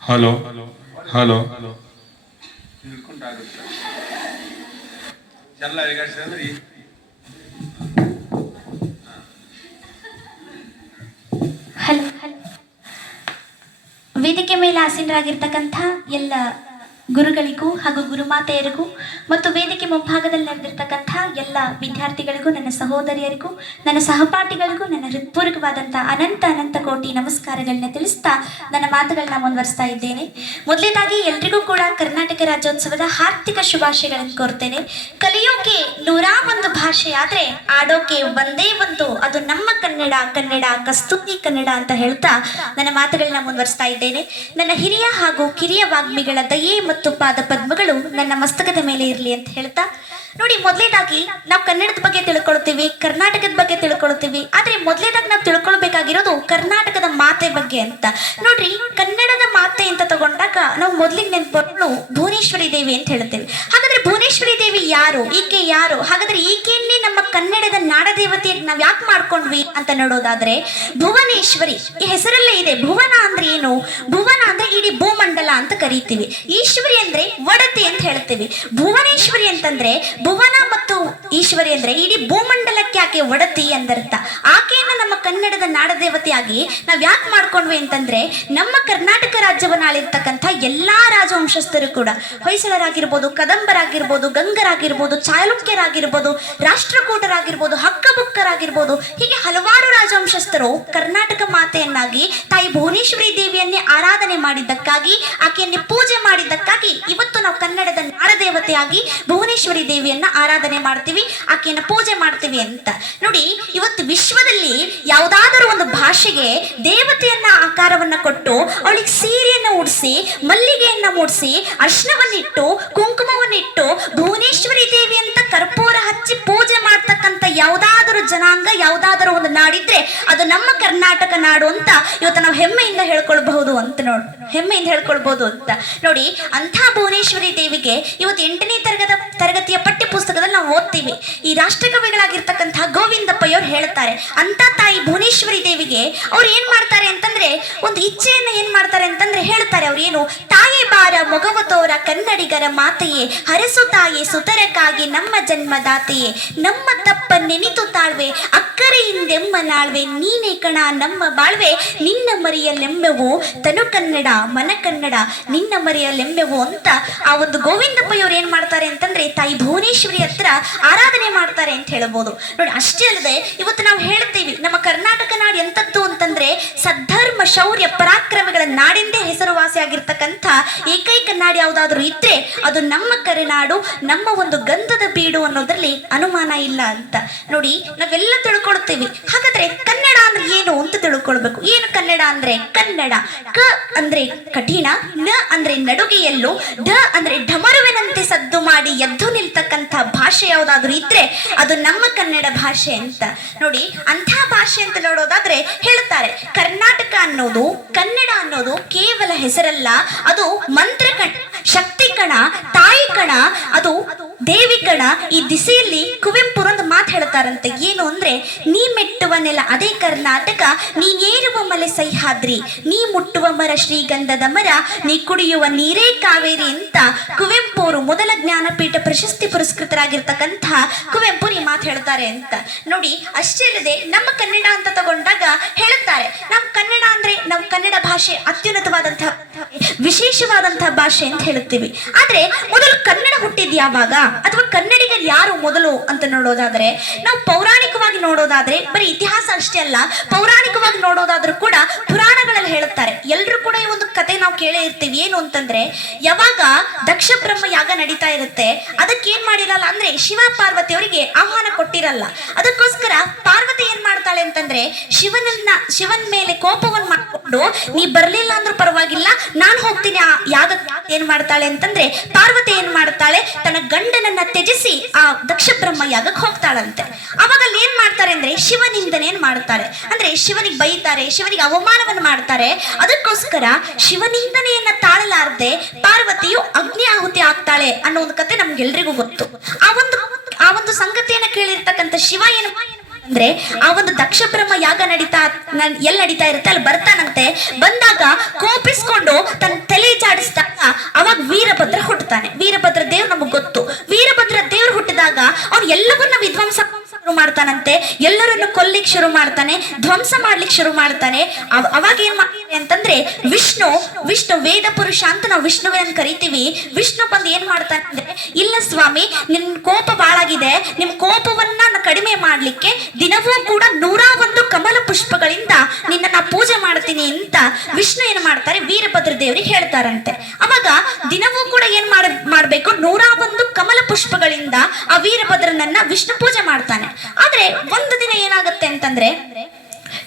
Hello hello ತಿಳ್ಕೊಂಡಾಗುತ್ತೆ ಎಲ್ಲ ಅಂದ್ರೆ hello ವೇದಿಕೆ ಮೇಲೆ ಆಸೀನರಾಗಿರ್ತಕ್ಕಂಥ ಎಲ್ಲ ಗುರುಗಳಿಗೂ ಹಾಗೂ ಗುರುಮಾತೆಯರಿಗೂ ಮತ್ತು ವೇದಿಕೆ ಮುಂಭಾಗದಲ್ಲಿ ನಡೆದಿರ್ತಕ್ಕಂಥ ಎಲ್ಲ ವಿದ್ಯಾರ್ಥಿಗಳಿಗೂ, ನನ್ನ ಸಹೋದರಿಯರಿಗೂ, ನನ್ನ ಸಹಪಾಠಿಗಳಿಗೂ ನನ್ನ ಹೃತ್ಪೂರ್ವಕವಾದಂಥ ಅನಂತ ಅನಂತ ಕೋಟಿ ನಮಸ್ಕಾರಗಳನ್ನ ತಿಳಿಸ್ತಾ ನನ್ನ ಮಾತುಗಳನ್ನ ಮುಂದುವರಿಸ್ತಾ ಇದ್ದೇನೆ. ಮೊದಲನೇದಾಗಿ ಎಲ್ರಿಗೂ ಕೂಡ ಕರ್ನಾಟಕ ರಾಜ್ಯೋತ್ಸವದ ಹಾರ್ದಿಕ ಶುಭಾಶಯಗಳನ್ನು ಕೋರ್ತೇನೆ. ಕಲಿಯೋಕೆ 101 ಭಾಷೆ ಆದ್ರೆ ಆಡೋಕೆ ಒಂದೇ ಒಂದು, ಅದು ನಮ್ಮ ಕನ್ನಡ. ಕನ್ನಡ ಕಸ್ತೂರಿ ಕನ್ನಡ ಅಂತ ಹೇಳ್ತಾ ನನ್ನ ಮಾತುಗಳನ್ನ ಮುಂದುವರಿಸ್ತಾ ಇದ್ದೇನೆ. ನನ್ನ ಹಿರಿಯ ಹಾಗೂ ಕಿರಿಯ ವಾಗ್ಮಿಗಳ ದಯೆ ಮತ್ತು ಪಾದ ಪದ್ಮಗಳು ನನ್ನ ಮಸ್ತಕದ ಮೇಲೆ ಇರಲಿ ಅಂತ ಹೇಳ್ತಾ, ನೋಡಿ, ಮೊದಲೇದಾಗಿ ನಾವು ಕನ್ನಡದ ಬಗ್ಗೆ ತಿಳ್ಕೊಳ್ತೀವಿ, ಕರ್ನಾಟಕದ ಬಗ್ಗೆ ತಿಳ್ಕೊಳ್ತೀವಿ. ಆದ್ರೆ ಮೊದಲೇದಾಗಿ ನಾವು ತಿಳ್ಕೊಳ್ಬೇಕಾಗಿರೋದು ಕರ್ನಾಟಕದ ಮಾತೆ ಬಗ್ಗೆ ಅಂತ. ನೋಡ್ರಿ, ಕನ್ನಡದ ಮಾತೆ ಅಂತ ತಗೊಂಡಾಗ ನಾವು ಮೊದಲಿಗೆ ನೆನಪು ಭುವನೇಶ್ವರಿ ದೇವಿ ಅಂತ ಹೇಳ್ತೇವೆ. ಹಾಗಾದ್ರೆ ಭುವನೇಶ್ವರಿ ದೇವಿ ಯಾರು? ಈಕೆ ಯಾರು? ಹಾಗಾದ್ರೆ ಈಕೆಯನ್ನೇ ನಮ್ಮ ಕನ್ನಡದ ನಾಡದೇವತೆಯಾಗಿ ನಾವ್ ಯಾಕೆ ಮಾಡ್ಕೊಂಡ್ವಿ ಅಂತ ನೋಡೋದಾದ್ರೆ, ಭುವನೇಶ್ವರಿ ಈ ಹೆಸರಲ್ಲೇ ಇದೆ. ಭುವನ ಅಂದ್ರೆ ಏನು? ಭುವನ ಅಂದ್ರೆ ಇಡೀ ಭೂಮಂಡಲ ಅಂತ ಕರಿತೀವಿ. ಈಶ್ವರಿ ಅಂದ್ರೆ ಒಡತಿ ಅಂತ ಹೇಳ್ತೀವಿ. ಭುವನೇಶ್ವರಿ ಅಂತಂದ್ರೆ ಭುವನ ಮತ್ತು ಈಶ್ವರಿ ಅಂದ್ರೆ ಇಡೀ ಭೂಮಂಡಲಕ್ಕೆ ಆಕೆ ಒಡತಿ ಎಂದರ್ಥ. ಆಕೆಯನ್ನ ನಮ್ಮ ಕನ್ನಡದ ನಾಡದೇವತೆಯಾಗಿ ನಾವ್ ಯಾಕೆ ಮಾಡ್ಕೊಂಡ್ವಿ ಅಂತಂದ್ರೆ, ನಮ್ಮ ಕರ್ನಾಟಕ ರಾಜ್ಯವನ್ನ ಆಳಿರ್ತಕ್ಕಂಥ ಎಲ್ಲಾ ರಾಜವಂಶಸ್ಥರು ಕೂಡ, ಹೊಯ್ಸಳರಾಗಿರ್ಬೋದು, ಕದಂಬರಾಗಿರ್ಬೋದು, ಗಂಗರಾಗಿರ್ಬೋದು, ಚಾಲುಕ್ಯರಾಗಿರ್ಬೋದು, ರಾಷ್ಟ್ರಕೂಟರಾಗಿರ್ಬೋದು, ಹಕ್ಕಬುಕ್ಕರಾಗಿರ್ಬೋದು, ಹೀಗೆ ಹಲವಾರು ರಾಜವಂಶಸ್ಥರು ಕರ್ನಾಟಕ ಮಾತೆಯನ್ನಾಗಿ ತಾಯಿ ಭುವನೇಶ್ವರಿ ದೇವಿಯನ್ನೇ ಆರಾಧನೆ ಮಾಡಿದ್ದಕ್ಕಾಗಿ, ಆಕೆಯನ್ನೇ ಪೂಜೆ ಮಾಡಿದ್ದಕ್ಕಾಗಿ ಇವತ್ತು ನಾವು ಕನ್ನಡದ ನಾಡದೇವತೆಯಾಗಿ ಭುವನೇಶ್ವರಿ ದೇವಿಯನ್ನ ಆರಾಧನೆ ಮಾಡ್ತೀವಿ, ಆಕೆಯನ್ನ ಪೂಜೆ ಮಾಡ್ತೀವಿ ಅಂತ. ನೋಡಿ, ಇವತ್ತು ವಿಶ್ವದಲ್ಲಿ ಯಾವುದಾದರೂ ಒಂದು ಭಾಷೆಗೆ ದೇವತೆಯನ್ನ ಆಕಾರವನ್ನ ಕೊಟ್ಟು ಅವಳಿಗೆ ಸೀರೆಯನ್ನ ಉಡಿಸಿ, ಮಲ್ಲಿಗೆಯನ್ನ ಮೂಡಿಸಿ, ಅರ್ಶನವನ್ನಿಟ್ಟು, ಕುಂಕುಮವನ್ನಿಟ್ಟು ಭುವನೇಶ್ವರಿ ದೇವಿ ಅಂತ ಕರ್ಪೂರ ಹಚ್ಚಿ ಪೂಜೆ ಮಾಡ್ತಕ್ಕಂಥ ಯಾವುದಾದರೂ ಜನಾಂಗ, ಯಾವುದಾದರೂ ಒಂದು ನಾಡಿದ್ರೆ ಅದು ನಮ್ಮ ಕರ್ನಾಟಕ ನಾಡು ಅಂತ ಇವತ್ತು ನಾವು ಹೆಮ್ಮೆಯಿಂದ ಹೇಳ್ಕೊಳ್ಬಹುದು ಅಂತ ಹೆಮ್ಮೆಯಿಂದ ಹೇಳ್ಕೊಳ್ಬಹುದು ಅಂತ. ನೋಡಿ, ಅಂಥ ಭುವನೇಶ್ವರಿ ದೇವಿಗೆ ಇವತ್ತು 8ನೇ ತರಗತಿಯ ಪಠ್ಯ ಪುಸ್ತಕದಲ್ಲಿ ನಾವು ಓದ್ತೀವಿ. ಈ ರಾಷ್ಟ್ರಕವಿಗಳಾಗಿರ್ತಕ್ಕಂತಹ ಗೋವಿಂದಪ್ಪಯ್ಯವ್ರು ಹೇಳ್ತಾರೆ, ಅಂತ ತಾಯಿ ಭುವನೇಶ್ವರಿ ದೇವಿಗೆ ಅವ್ರು ಏನ್ ಮಾಡ್ತಾರೆ ಅಂತಂದ್ರೆ, ಒಂದು ಇಚ್ಛೆಯನ್ನ ಏನ್ ಮಾಡ್ತಾರೆ ಅಂತಂದ್ರೆ ಹೇಳ್ತಾರೆ. ಅವ್ರು ಏನು, ತಾಯಿ ಬಾರ ಮೊಗವತೋರ ಕನ್ನಡಿಗರ ಮಾತೆಯೇ, ಹರಸು ತಾಯಿ ಸುತರಕ್ಕಾಗಿ ನಮ್ಮ ಜನ್ಮದಾತೆಯೇ, ನಮ್ಮ ತಪ್ಪ ನೆನಿತು ತಾಳ್ವೆ ಅಕ್ಕರೆಯಿಂದೆಮ್ಮ ನಾಳ್ವೆ, ನೀನೇ ಕಣ ನಮ್ಮ ಬಾಳ್ವೆ, ನಿನ್ನ ಮರಿಯಲೆಂಬೆವು ತನು ಕನ್ನಡ ಮನ ಕನ್ನಡ, ನಿನ್ನ ಮರಿಯಲೆಂಬೆವು ಅಂತ ಆ ಒಂದು ಗೋವಿಂದಪ್ಪಯ್ಯವ್ರು ಏನ್ ಮಾಡ್ತಾರೆ ಅಂತಂದ್ರೆ ತಾಯಿ ಭುವನೇಶ್ವರಿ ಹತ್ರ ಆರಾಧನೆ ಮಾಡ್ತಾರೆ ಅಂತ ಹೇಳ್ಬೋದು. ನೋಡಿ, ಅಷ್ಟೇ ಅಲ್ಲದೆ ಇವತ್ತು ನಾವು ಹೇಳ್ತೀವಿ ನಮ್ಮ ಕರ್ನಾಟಕ ನಾಡು ಎಂತದ್ದು ಅಂತಂದ್ರೆ ಸದ್ಧರ್ಮ ಶೌರ್ಯ ಪರಾಕ್ರಮಗಳ ನಾಡೆಂದೇ ಹೆಸರುವಾಸಿ ಆಗಿರ್ತಕ್ಕಂಥ ಏಕೈಕ ನಾಡು ಯಾವುದಾದ್ರೂ ಇದ್ರೆ ಅದು ನಮ್ಮ ಕರೆನಾಡು, ನಮ್ಮ ಒಂದು ಗಂಧದ ಬೀಡು ಅನ್ನೋದ್ರಲ್ಲಿ ಅನುಮಾನ ಇಲ್ಲ ಅಂತ. ನೋಡಿ, ನಾವೆಲ್ಲ ತಿಳ್ಕೊಳ್ತೀವಿ. ಹಾಗಾದ್ರೆ ಕನ್ನಡ ಅಂದ್ರೆ ಏನು ಅಂತ ತಿಳ್ಕೊಳ್ಬೇಕು. ಏನು ಕನ್ನಡ ಅಂದ್ರೆ? ಕನ್ನಡ ಕ ಅಂದ್ರೆ ಕಠಿಣ, ನ ಅಂದ್ರೆ ನಡುಗೆಯಲ್ಲೂ, ಢ ಅಂದ್ರೆ ಢಮರುವಿನಂತೆ ಸದ್ದು ಮಾಡಿ ಎದ್ದು ನಿಲ್ತಕ್ಕಂಥ ಭಾಷೆ ಯಾವುದಾದ್ರೂ ಇದ್ರೆ ಅದು ನಮ್ಮ ಕನ್ನಡ ಭಾಷೆ ಅಂತ. ನೋಡಿ, ಅಂಥ ಭಾಷೆ ಅಂತ ನೋಡೋದಾದ್ರೆ ಹೇಳ್ತಾರೆ, ಕರ್ನಾಟಕ ಅನ್ನೋದು, ಕನ್ನಡ ಅನ್ನೋದು ಕೇವಲ ಹೆಸರಲ್ಲ, ಅದು ಮಂತ್ರ ಕಣ, ಶಕ್ತಿ ಕಣ, ತಾಯಿ ಕಣ, ಅದು ದೇವಿ ಕಣ. ಈ ದಿಸೆಯಲ್ಲಿ ಕುವೆಂಪುರೊಂದು ಮಾತು ಹೇಳ್ತಾರಂತೆ, ಏನು ಅಂದ್ರೆ, ನೀ ಮೆಟ್ಟುವ ನೆಲ ಅದೇ ಕರ್ನಾಟಕ, ನೀನೇರುವ ಮಲೆ ಸಹ್ಯಾದ್ರಿ, ನೀ ಮುಟ್ಟುವ ಮರ ಶ್ರೀಗಂಧದ ಮರ, ನೀ ಕುಡಿಯುವ ನೀರೇ ಕಾವೇರಿ ಅಂತ ಕುವೆಂಪು ಅವರು ಮೊದಲ ಜ್ಞಾನಪೀಠ ಪ್ರಶಸ್ತಿ ಪುರಸ್ಕೃತರಾಗಿರ್ತಕ್ಕಂಥ ಕುವೆಂಪು ಈ ಮಾತು ಹೇಳ್ತಾರೆ ಅಂತ. ನೋಡಿ, ಅಷ್ಟೇ ಅಲ್ಲದೆ ನಮ್ಮ ಕನ್ನಡ ಅಂತ ತಗೊಂಡಾಗ ಹೇಳುತ್ತಾರೆ, ನಮ್ಮ ಕನ್ನಡ ಅಂದ್ರೆ ನಾವು ಕನ್ನಡ ಭಾಷೆ ಅತ್ಯುನ್ನತವಾದಂತಹ ವಿಶೇಷವಾದಂತಹ ಭಾಷೆ ಅಂತ ಹೇಳುತ್ತೀವಿ. ಆದ್ರೆ ಮೊದಲು ಕನ್ನಡ ಹುಟ್ಟಿದ್ ಯಾವಾಗ, ಅಥವಾ ಕನ್ನಡಿಗರು ಯಾರು ಮೊದಲು ಅಂತ ನೋಡೋದಾದ್ರೆ, ನಾವು ಪೌರಾಣಿಕವಾಗಿ ನೋಡೋದಾದ್ರೆ ಬರೀ ಇತಿಹಾಸ ಅಷ್ಟೇ ಅಲ್ಲ, ಪೌರಾಣಿಕವಾಗಿ ನೋಡೋದಾದ್ರೂ ಕೂಡ ಪುರಾಣಗಳಲ್ಲಿ ಹೇಳುತ್ತಾರೆ. ಎಲ್ಲರೂ ಕೂಡ ಈ ಒಂದು ಕತೆ ನಾವು ಕೇಳೇ ಇರ್ತೀವಿ. ಏನು ಅಂತಂದ್ರೆ, ಯಾವಾಗ ದಕ್ಷ ಬ್ರಹ್ಮ ಯಾಗ ನಡೀತಾ ಇರುತ್ತೆ, ಅದಕ್ಕೆ ಏನ್ ಮಾಡಿರಲ್ಲ ಅಂದ್ರೆ ಶಿವ ಪಾರ್ವತಿ ಅವರಿಗೆ ಆಹ್ವಾನ ಕೊಟ್ಟಿರಲ್ಲ. ಅದಕ್ಕೋಸ್ಕರ ಪಾರ್ವತಿ ಏನ್ ಮಾಡ್ತಾಳೆ ಅಂತಂದ್ರೆ, ಶಿವನ್ ಮೇಲೆ ಕೋಪವನ್ನು ಮಾಡ್ಕೊಂಡು, ನೀ ಬರ್ಲಿಲ್ಲ ಅಂದ್ರೂ ಪರವಾಗಿಲ್ಲ, ನಾನು ಹೋಗ್ತೀನಿ ಆ ಯಾಗ. ಏನ್ ಮಾಡ್ತಾಳೆ ಅಂತಂದ್ರೆ ಪಾರ್ವತಿ ಏನ್ ಮಾಡ್ತಾಳೆ, ತನ್ನ ಗಂಡನನ್ನ ತ್ಯಜಿಸಿ ಆ ದಕ್ಷ ಬ್ರಹ್ಮ ಯಾಗಕ್ಕೆ ಹೋಗ್ತಾಳಂತೆ. ಅವಾಗ ಅಲ್ಲಿ ಏನ್ ಮಾಡ್ತಾರೆ ಅಂದ್ರೆ ಶಿವನಿಂದನೇನ್ ಮಾಡ್ತಾರೆ ಅಂದ್ರೆ ಶಿವನಿಗೆ ಬೈತಾರೆ, ಶಿವನಿಗೆ ಅವಮಾನವನ್ನು ಮಾಡ್ತಾರೆ. ಅದಕ್ಕೋಸ್ಕರ ಶಿವನಿಂದನೆಯನ್ನ ತಾಳಲಾರದೆ ಪಾರ್ವತಿಯು ಅಗ್ನಿ ಆಹುತಿ ಆಗ್ತಾಳೆ ಅನ್ನೋ ಒಂದು ಕತೆ ನಮ್ಗೆಲ್ರಿಗೂ ಗೊತ್ತು. ಆ ಒಂದು ಸಂಗತಿಯನ್ನ ಕೇಳಿರ್ತಕ್ಕಂಥ ಶಿವ ಏನು ಅಂದ್ರೆ, ಆ ಒಂದು ದಕ್ಷ ಬ್ರಹ್ಮ ಯಾಗ ಎಲ್ಲಿ ನಡೀತಾ ಇರುತ್ತೆ ಅಲ್ಲಿ ಬರ್ತಾನಂತೆ. ಬಂದಾಗ ಕೋಪಿಸ್ಕೊಂಡು ತನ್ನ ಹೊಡಿಲಿಕ್ಕೆ ಶುರು ಮಾಡ್ತಾನೆ, ಧ್ವಂಸ ಮಾಡ್ಲಿಕ್ಕೆ ಶುರು ಮಾಡ್ತಾನೆ. ಅವಾಗ ಏನ್ ಮಾಡ್ತಾನೆ ಅಂತಂದ್ರೆ ವಿಷ್ಣು ವೇದ ಪುರುಷ ಅಂತ ನಾವು ವಿಷ್ಣುವಿನ ಕರಿತೀವಿ. ವಿಷ್ಣು ಬಂದು ಏನ್ ಮಾಡ್ತಾನೆ ಅಂದ್ರೆ, ಇಲ್ಲ ಸ್ವಾಮಿ, ನಿಮ್ ಕೋಪ ಬಾಳಾಗಿದೆ, ನಿಮ್ ಕೋಪವನ್ನ ಕಡಿಮೆ ಮಾಡ್ಲಿಕ್ಕೆ ದಿನವೂ ಕೂಡ 101 ಕಮಲ ಪುಷ್ಪಗಳಿಂದ ನಿನ್ನ ಪೂಜೆ ಮಾಡ್ತೀನಿ ಅಂತ ವಿಷ್ಣು ಏನ್ ಮಾಡ್ತಾರೆ, ವೀರಭದ್ರ ದೇವರಿಗೆ ಹೇಳ್ತಾರಂತೆ. ಅವಾಗ ದಿನವೂ ಕೂಡ ಏನ್ ಮಾಡ್ಬೇಕು, 101 ಕಮಲ ಪುಷ್ಪಗಳಿಂದ ಆ ವೀರಭದ್ರನನ್ನ ವಿಷ್ಣು ಪೂಜೆ ಮಾಡ್ತಾನೆ. ಆದ್ರೆ ಒಂದು ದಿನ ಏನಾಗುತ್ತೆ ಅಂತಂದ್ರೆ,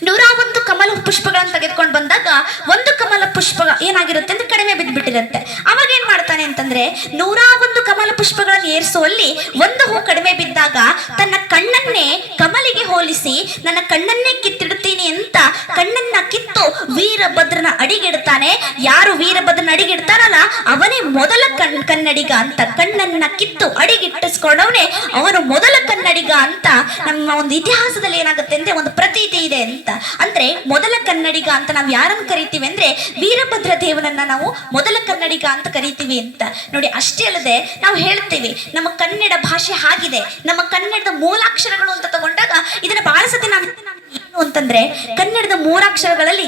101 ಕಮಲ ಪುಷ್ಪಗಳನ್ನು ತೆಗೆದುಕೊಂಡು ಬಂದಾಗ ಒಂದು ಕಮಲ ಪುಷ್ಪ ಏನಾಗಿರುತ್ತೆ ಅಂದ್ರೆ ಕಡಿಮೆ ಬಿದ್ದುಬಿಟ್ಟಿರುತ್ತೆ. ಅವಾಗ ಏನ್ ಮಾಡ್ತಾನೆ ಅಂತಂದ್ರೆ, 101 ಕಮಲ ಪುಷ್ಪಗಳನ್ನು ಏರಿಸುವಲ್ಲಿ ಒಂದು ಹೂ ಕಡಿಮೆ ಬಿದ್ದಾಗ ತನ್ನ ಕಣ್ಣನ್ನೇ ಕಮಲಿಗೆ ಹೋಲಿಸಿ ನನ್ನ ಕಣ್ಣನ್ನೇ ಕಿತ್ತಿಡ್ತೀನಿ ಅಂತ ಕಣ್ಣನ್ನ ಕಿತ್ತು ವೀರಭದ್ರನ ಅಡಿಗಿಡ್ತಾನೆ. ಯಾರು ವೀರಭದ್ರನ ಅಡಿಗಿಡ್ತಾರಲ್ಲ ಅವನೇ ಮೊದಲ ಕನ್ನಡಿಗ ಅಂತ. ಕಣ್ಣನ್ನ ಕಿತ್ತು ಅಡಿಗಿಟ್ಟಿಸ್ಕೊಂಡವನೇ ಅವನು ಮೊದಲ ಕನ್ನಡಿಗ ಅಂತ ನಮ್ಮ ಒಂದು ಇತಿಹಾಸದಲ್ಲಿ ಏನಾಗುತ್ತೆ ಅಂದ್ರೆ ಒಂದು ಪ್ರತೀತಿ ಇದೆ ಅಂತ. ಅಂದ್ರೆ ಮೊದಲ ಕನ್ನಡಿಗ ಅಂತ ನಾವು ಯಾರನ್ನು ಕರಿತೀವಿ ಅಂದ್ರೆ ವೀರಭದ್ರ ದೇವನನ್ನ ನಾವು ಮೊದಲ ಕನ್ನಡಿಗ ಅಂತ ಕರಿತೀವಿ ಅಂತ. ನೋಡಿ, ಅಷ್ಟೇ ಅಲ್ಲದೆ ನಾವು ಹೇಳ್ತೀವಿ ನಮ್ಮ ಕನ್ನಡ ಭಾಷೆ ಹಾಗಿದೆ, ನಮ್ಮ ಕನ್ನಡದ ಮೂಲಾಕ್ಷರಗಳು ಅಂತ ತಗೊಂಡಾಗ ಇದನ್ನ ಬಹಳ ಸತಿ ನಾನು ಏನು ಅಂತಂದ್ರೆ, ಕನ್ನಡದ ಮೂಲಾಕ್ಷರಗಳಲ್ಲಿ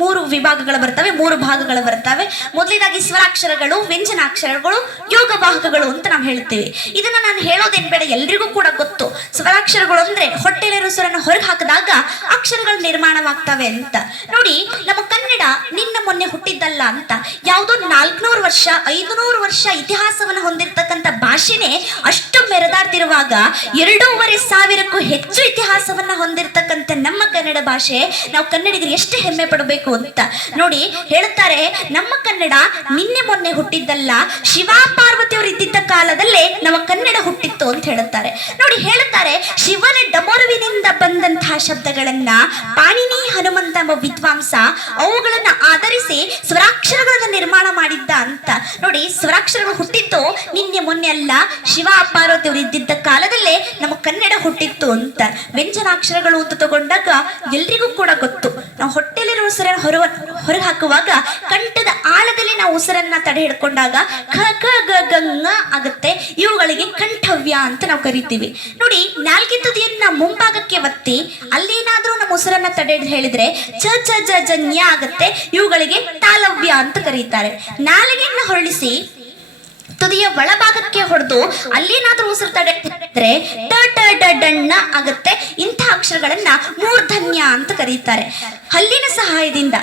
ಮೂರು ವಿಭಾಗಗಳು ಬರ್ತವೆ, 3 ಭಾಗಗಳು ಬರ್ತವೆ. ಮೊದಲನೇದಾಗಿ ಸ್ವರಾಕ್ಷರಗಳು, ವ್ಯಂಜನಾಕ್ಷರಗಳು, ಯೋಗವಾಹಕಗಳು ಅಂತ ನಾವು ಹೇಳ್ತೀವಿ. ಇದನ್ನ ನಾನು ಹೇಳೋದೇನ್ ಬೇಡ, ಎಲ್ರಿಗೂ ಕೂಡ ಗೊತ್ತು. ಸ್ವರಾಕ್ಷರಗಳು ಅಂದ್ರೆ ಹೊಟ್ಟೆಲಿರೋ ಸ್ವರನ ಹೊರಗೆ ಹಾಕಿದಾಗ ಅಕ್ಷರಗಳು ನಿರ್ಮಾಣವಾಗ್ತವೆ ಅಂತ. ನೋಡಿ, ನಮ್ಮ ಕನ್ನಡ ನಿನ್ನ ಮೊನ್ನೆ ಹುಟ್ಟಿದ್ದಲ್ಲ ಅಂತ. ಯಾವುದೋ 400 ವರ್ಷ 500 ವರ್ಷ ಇತಿಹಾಸವನ್ನು ಹೊಂದಿರತಕ್ಕಂಥ ಭಾಷೆನೇ ಅಷ್ಟು ಮೆರೆದಾಡ್ತಿರುವಾಗ 2500ಕ್ಕೂ ಹೆಚ್ಚು ಇತಿಹಾಸವನ್ನ ಹೊಂದಿರತಕ್ಕಂಥ ನಮ್ಮ ಕನ್ನಡ ಭಾಷೆ, ನಾವು ಕನ್ನಡಿಗರು ಎಷ್ಟು ಹೆಮ್ಮೆ ಪಡಬೇಕು ಅಂತ. ನೋಡಿ, ಹೇಳ್ತಾರೆ ನಮ್ಮ ಕನ್ನಡ ನಿನ್ನೆ ಮೊನ್ನೆ ಹುಟ್ಟಿದ್ದಲ್ಲ, ಶಿವ ಪಾರ್ವತಿಯವರು ಇದ್ದಿದ್ದ ಕಾಲದಲ್ಲೇ ನಮ್ಮ ಕನ್ನಡ ಹುಟ್ಟಿತ್ತು ಅಂತ ಹೇಳುತ್ತಾರೆ. ನೋಡಿ, ಹೇಳುತ್ತಾರೆ ಶಿವನ ಡಮರುವಿನಿಂದ ಬಂದಂತಹ ಶಬ್ದಗಳನ್ನ ಪಾಣಿನಿ ಹನುಮಂತ ಎಂಬ ವಿದ್ವಾಂಸ ಅವುಗಳನ್ನ ಆಧರಿಸಿ ಸ್ವರಾಕ್ಷರಗಳನ್ನ ನಿರ್ಮಾಣ ಮಾಡಿದ್ದ ಅಂತ. ನೋಡಿ, ಸ್ವರಾಕ್ಷರಗಳು ಹುಟ್ಟಿತ್ತು ನಿನ್ನೆ ಮೊನ್ನೆ ಅಲ್ಲ, ಶಿವ ಪಾರ್ವತಿಯವರು ಇದ್ದಿದ್ದ ಕಾಲದಲ್ಲೇ ನಮ್ಮ ಕನ್ನಡ ಹುಟ್ಟಿತ್ತು ಅಂತ. ವ್ಯಂಜನಾಕ್ಷರಗಳು ಅಂತ ತಗೊಂಡಾಗ ಎಲ್ರಿಗೂ ಕೂಡ ಗೊತ್ತು, ನಾವು ಹೊಟ್ಟೆಲಿರುವ ಉಸಿರನ್ನು ಹೊರಗೆ ಹಾಕುವಾಗ ಕಂಠದ ಆಳದಲ್ಲಿ ನಾವು ಉಸಿರನ್ನ ತಡೆ ಹಿಡ್ಕೊಂಡಾಗ ಖ ಗ ಗ ಗ ङ ಆಗುತ್ತೆ. ಇವುಗಳಿಗೆ ಕಂಠವ್ಯ ಅಂತ ನಾವು ಕರಿತೀವಿ. ನೋಡಿ, ನಾಲ್ಗೆ ತುದಿಯನ್ನ ಮುಂಭಾಗಕ್ಕೆ ಒತ್ತಿ ಅಲ್ಲೇನಾದ್ರೂ ನಮ್ಮ ಉಸಿರನ್ನ ತಡೆ ಹೇಳಿದ್ರೆ ಚ ಚ ಜ ಜ ಜ್ಞ ಆಗುತ್ತೆ. ಇವುಗಳಿಗೆ ತಾಲವ್ಯ ಅಂತ ಕರೀತಾರೆ. ನಾಲಿಗೆಯನ್ನ ಹೊರಳಿಸಿ ತುದಿಯ ಒಳಭಾಗಕ್ಕೆ ಹೊಡೆದು ಅಲ್ಲೇನಾದ್ರೂ ಉಸಿರು ತಡೆದ್ರೆ ಟ ಟ ಡ ಡಣ್ಣ ಆಗುತ್ತೆ. ಇಂಥ ಅಕ್ಷರಗಳನ್ನ ಮೂರ್ಧನ್ಯ ಅಂತ ಕರೀತಾರೆ. ಹಲ್ಲಿನ ಸಹಾಯದಿಂದ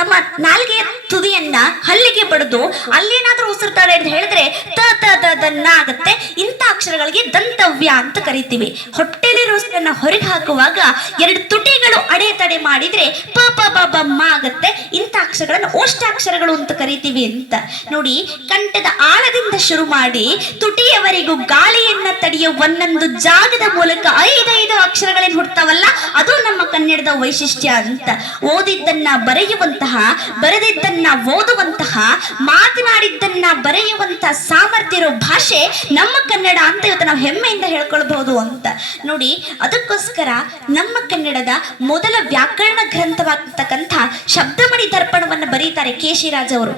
ನಮ್ಮ ನಾಲ್ಗೆಯ ತುದಿಯನ್ನ ಹಲ್ಲಿಗೆ ಬಡಿದು ಅಲ್ಲೇನಾದ್ರೂ ಉಸಿರು ತಡೆ ಹೇಳಿದ್ರೆ ತ ತ ದ ದನ್ನ ಆಗುತ್ತೆ. ಇಂಥ ಅಕ್ಷರಗಳಿಗೆ ದಂತವ್ಯ ಅಂತ ಕರಿತೀವಿ. ಹೊಟ್ಟೆಲಿರೋ ಉಸಿರನ್ನ ಹೊರಗೆ ಹಾಕುವಾಗ 2 ತುಟಿಗಳು ಅಡೆತಡೆ ಮಾಡಿದ್ರೆ ಪ ಪ ಬ ಬ ಮ ಆಗುತ್ತೆ. ಇಂಥ ಅಕ್ಷರಗಳನ್ನು ಓಷ್ಟಾಕ್ಷರಗಳು ಅಂತ ಕರಿತೀವಿ ಅಂತ. ನೋಡಿ, ಕಂಠದ ಆಳದಿಂದ ಶುರು ಮಾಡಿ ತುಟಿಯವರೆಗೂ ಗಾಳಿಯನ್ನ ತಡೆಯುವ ಒಂದೊಂದು ಜಾಗದ ಮೂಲಕ 5 ಅಕ್ಷರಗಳೇನು ಹುಡ್ತಾವಲ್ಲ, ಅದು ನಮ್ಮ ಕನ್ನಡದ ವೈಶಿಷ್ಟ್ಯ ಅಂತ. ಓದಿದ್ದನ್ನ ಬರೆಯುವಂತಹ, ಬರೆದಿದ್ದನ್ನ ಓದುವಂತಹ, ಮಾತನಾಡಿದ್ದನ್ನ ಬರೆಯುವಂತಹ ಸಾಮರ್ಥ್ಯ ಇರೋ ಭಾಷೆ ನಮ್ಮ ಕನ್ನಡ ಅಂತ ಇವತ್ತು ನಾವು ಹೆಮ್ಮೆಯಿಂದ ಹೇಳ್ಕೊಳ್ಬಹುದು ಅಂತ. ನೋಡಿ, ಅದಕ್ಕೋಸ್ಕರ ನಮ್ಮ ಕನ್ನಡದ ಮೊದಲ ವ್ಯಾಕರಣ ಗ್ರಂಥವಾಗಿರ್ತಕ್ಕಂಥ ಶಬ್ದಮಣಿ ದರ್ಪಣವನ್ನು ಬರೀತಾರೆ ಕೇಶಿರಾಜ್ ಅವರು